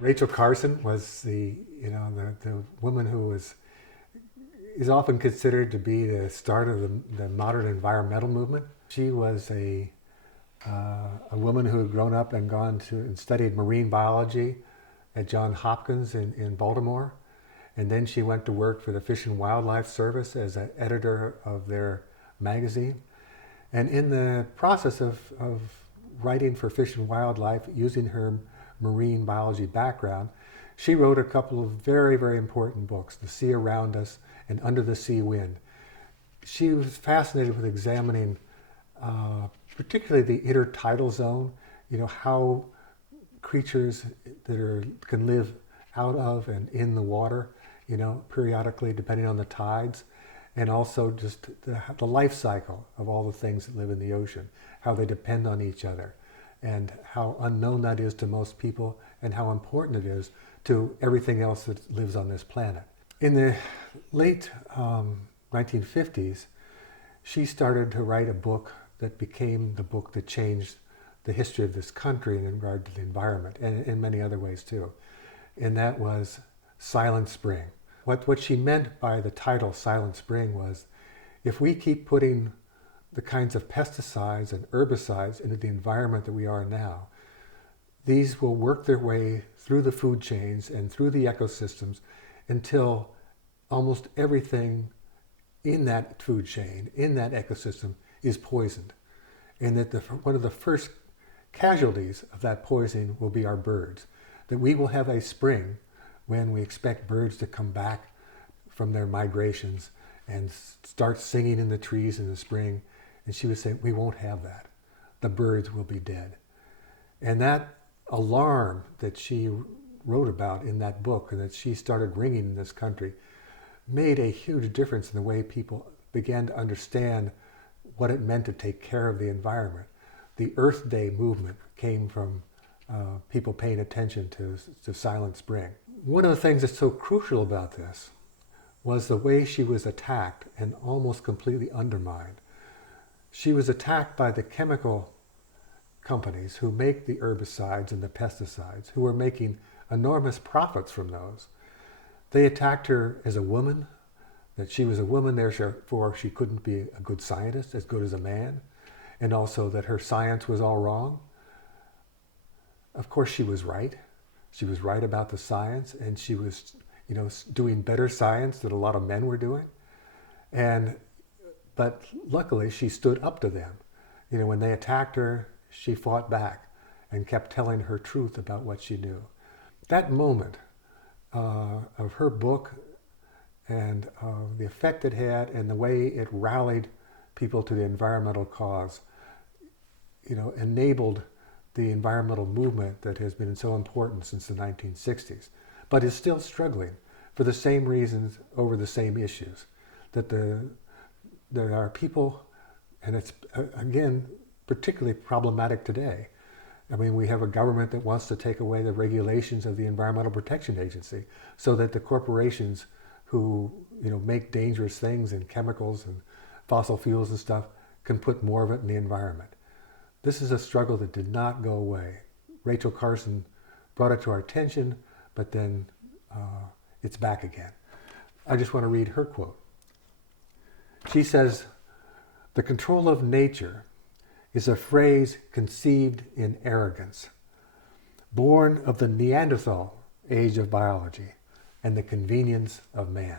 Rachel Carson was the woman who is often considered to be the start of the modern environmental movement. She was a woman who had grown up and gone to and studied marine biology at Johns Hopkins in Baltimore. And then she went to work for the Fish and Wildlife Service as an editor of their magazine. And in the process of writing for Fish and Wildlife, using her marine biology background, she wrote a couple of very, very important books, The Sea Around Us and Under the Sea Wind. She was fascinated with examining particularly the intertidal zone, how creatures can live out of and in the water, periodically depending on the tides, and also just the life cycle of all the things that live in the ocean, how they depend on each other, and how unknown that is to most people, and how important it is to everything else that lives on this planet. In the late 1950s, she started to write a book that became the book that changed the history of this country in regard to the environment, and in many other ways too. And that was Silent Spring. What she meant by the title Silent Spring was, if we keep putting the kinds of pesticides and herbicides into the environment that we are now, these will work their way through the food chains and through the ecosystems until almost everything in that food chain, in that ecosystem, is poisoned. And that one of the first casualties of that poisoning will be our birds. That we will have a spring when we expect birds to come back from their migrations and start singing in the trees in the spring. And she was saying, we won't have that. The birds will be dead. And that alarm that she wrote about in that book and that she started ringing in this country made a huge difference in the way people began to understand what it meant to take care of the environment. The Earth Day movement came from people paying attention to Silent Spring. One of the things that's so crucial about this was the way she was attacked and almost completely undermined. She was attacked by the chemical companies who make the herbicides and the pesticides, who were making enormous profits from those. They attacked her as a woman, that she was a woman, therefore she couldn't be a good scientist, as good as a man, and also that her science was all wrong. Of course she was right. She was right about the science, and she was, doing better science than a lot of men were doing. But luckily she stood up to them. When they attacked her, she fought back and kept telling her truth about what she knew. That moment of her book and the effect it had and the way it rallied people to the environmental cause, enabled the environmental movement that has been so important since the 1960s, but is still struggling for the same reasons over the same issues. That there are people, and it's, again, particularly problematic today. I mean, we have a government that wants to take away the regulations of the Environmental Protection Agency so that the corporations who make dangerous things and chemicals and fossil fuels and stuff can put more of it in the environment. This is a struggle that did not go away. Rachel Carson brought it to our attention, but then it's back again. I just want to read her quote. She says, "The control of nature is a phrase conceived in arrogance, born of the Neanderthal age of biology and the convenience of man."